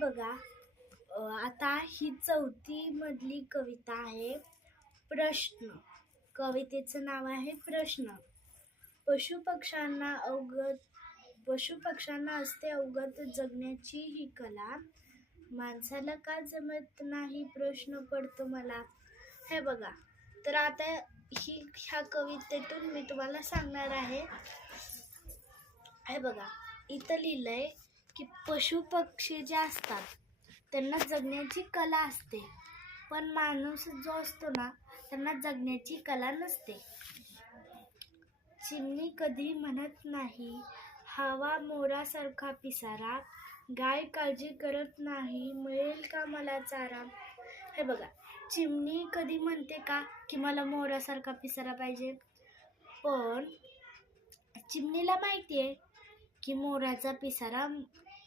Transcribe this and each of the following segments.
बघा, आता ही 4थी मधली कविता आहे. प्रश्न. कवितेचं नाव आहे प्रश्न. पशुपक्ष्यांना असते अवगत जगण्याची ही कला, माणसाला का जमत नाही प्रश्न पडतो मला. हे बघा, तर आता ह्या कवितेतून मी तुम्हाला सांगणार आहे. हे बघा, इथं लिहिलंय की पशु पक्षी जे असतात त्यांना जगण्याची कला असते, पण माणूस जो असतो ना त्यांना जगण्याची कला नसते. चिमणी कधी म्हणत नाही हवा मोरासारखा पिसारा, गाय काळजी करत नाही मिळेल का मला चारा. हे बघा, चिमणी कधी म्हणते का की मला मोरासारखा पिसारा पाहिजे, पण चिमणीला माहिती आहे की मोराचा पिसारा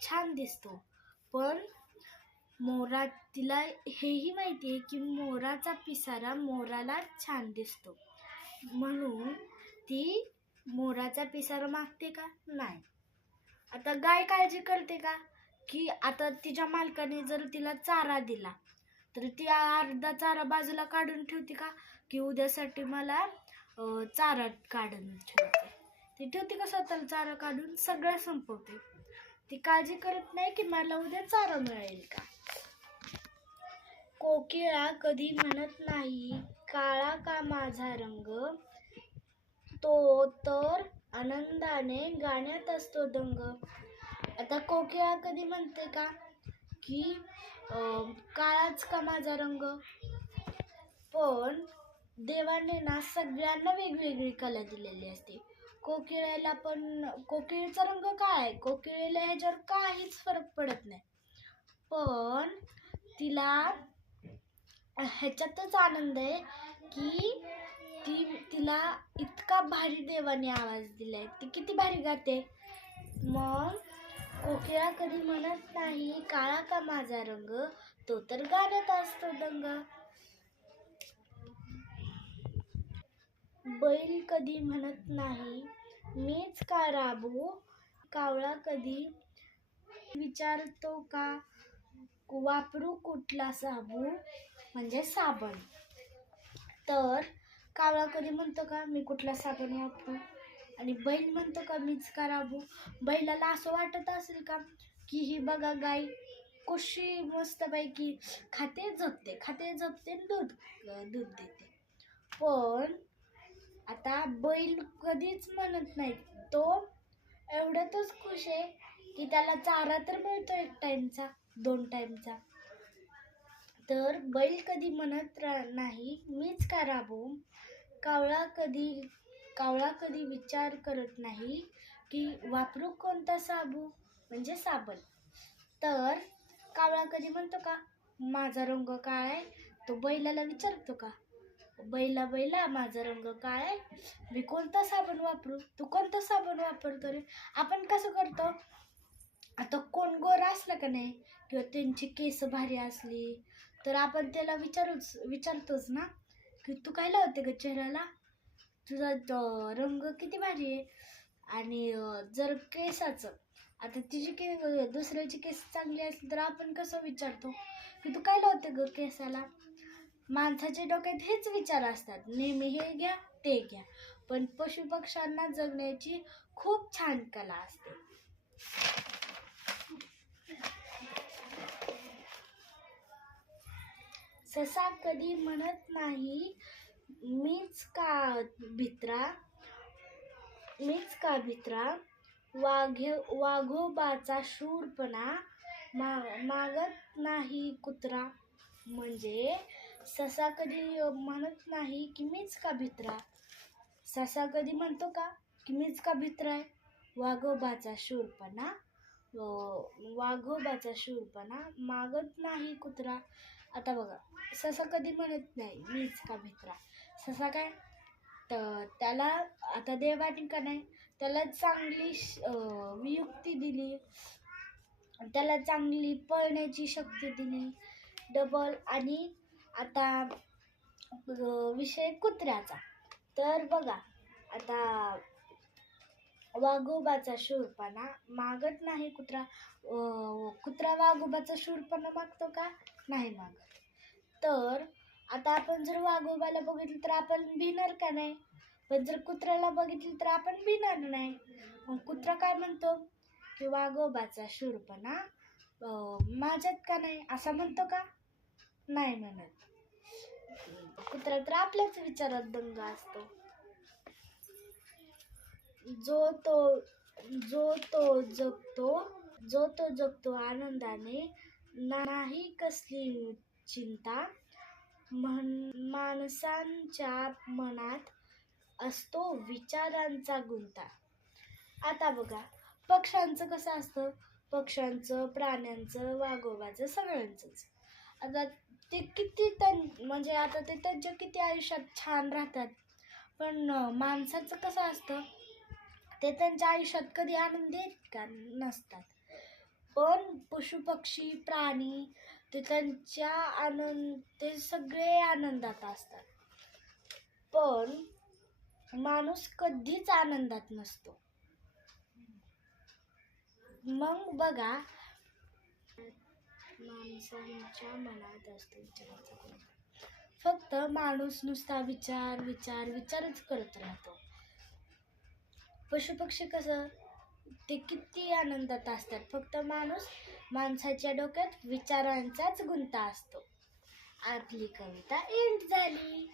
छान दिसतो, पण तिला हेही माहिती आहे की मोराचा पिसारा मोराला छान दिसतो, म्हणून ती मोराचा पिसारा मागते का नाही. आता गाय काळजी करते का की आता तिच्या मालकाने जर तिला चारा दिला तर ती अर्धा चारा बाजूला काढून ठेवते का की उद्यासाठी मला चारा काढून ठेवते का स्वतःला चारा काढून सगळं संपवते. ती काळजी करत नाही की मला उद्या चारा मिळेल का. कोकिळा कधी म्हणत नाही काळा का माझा रंग, तो तर आनंदाने गाण्यात असतो दंग. आता कोकिळा कधी म्हणते का की काळाच का माझा रंग, पण देवाने ना सगळ्यांना वेगवेगळी कला दिलेली असते. कोकिळेचा रंग काळा आहे, कोकिळेला ह्याच्यावर काहीच फरक पडत नाही, पण तिला ह्याच्यातच आनंद आहे की तिला इतका भारी देवाने आवाज दिलाय, ती किती भारी गाते. मग कोकिळा कधी म्हणत नाही काळा का माझा रंग, तो तर गाण्यात असतो दंग. बैल कधी म्हणत नाही मीच का राबू, कावळा कधी विचारतो का वापरू कुठला साबू, म्हणजे साबण. तर कावळा कधी म्हणतो का मी कुठला साबण वापरू, आणि बैल म्हणतो का मीच का राबू. बैलाला असं वाटत असेल का की ही बघा गाय कशी मस्तपैकी खाते झोपते दूध देते, पण आता बैल कधीच म्हणत नाही, तो एवढ्यातच खुश आहे की त्याला चारा तर मिळतो 1 टाइमचा 2 टाइमचा. तर बैल कधी म्हणत नाही मीच का राबू, कावळा कधी विचार करत नाही की वापरू कोणता साबू, म्हणजे साबण. तर कावळा कधी म्हणतो का माझा रंग काळा आहे, तो बैलाला विचारतो का बैला माझा रंग काळा आहे, मी कोणता साबण वापरू, तू कोणता साबण वापरतो रे. आपण कसं करतो, आता कोण गोर असलं का नाही किंवा त्यांची केस भारी असली तर आपण त्याला विचारतोच ना की तू काय लावते ग चेहऱ्याला, तुझा रंग किती भारी आहे. आणि जर केसाचं आता दुसऱ्याची केस चांगली असली तर आपण कसं विचारतो की तू काय लावते ग केसाला. माणसाच्या डोक्यात हेच विचार असतात नेहमी, हे घ्या ते घ्या, पण पशुपक्ष्यांना जगण्याची खूप छान कला असते. ससा कधी म्हणत नाही मीच का भित्रा, वाघोबाचा शूरपणा मागत नाही कुत्रा. म्हणजे ससा कधी म्हणत नाही की मीच का भित्रा, ससा कधी म्हणतो का की मीच का भित्रा आहे. वाघोबाचा शूरपणा मागत नाही कुत्रा. आता बघा, ससा कधी म्हणत नाही मीच का भित्रा. ससा काय तर त्याला आता देवाने का नाही त्याला चांगली वियुक्ती दिली, त्याला चांगली पळण्याची शक्ती दिली डबल. आणि आता विषय कुत्र्याचा, तर बघा आता वाघोबाचा शूरपणा मागत नाही कुत्रा. कुत्रा वाघोबाचा शूरपणा मागतो का? नाही मागत. तर आता आपण जर वाघोबाला बघितलं तर आपण भिणार का नाही? पण जर कुत्र्याला बघितलं तर आपण भिणार नाही. मग कुत्रा काय म्हणतो की वाघोबाचा शूरपणा माझ्यात का नाही असं म्हणतो का? नाही म्हणत. कुत्रा तर आपल्याच विचारात दंग असतो. जो तो जो तो जगतो जो तो जगतो आनंदाने, नाही कसली चिंता. माणसांच्या मनात असतो विचारांचा गुंता. आता बघा, पक्ष्यांचं कसं असतं? पक्ष्यांचं, प्राण्यांचं, वाघोबाचं, सगळ्यांचंच. आता ते किती म्हणजे आता ते त्यांच्या किती आयुष्यात छान राहतात. पण माणसाचं कसं असतं? ते त्यांच्या आयुष्यात कधी आनंदी आहेत का? नसतात. पण पशुपक्षी प्राणी ते ते सगळे आनंदात असतात. पण माणूस कधीच आनंदात नसतो. मग बघा, माणसांच्या मनात असतो विचारांचा गुंता. फक्त माणूस नुसता विचारच करत राहतो. पशुपक्षी कसं? ते किती आनंदात असतात. फक्त माणसाच्या डोक्यात विचारांचाच गुंता असतो. आपली कविता एंड झाली.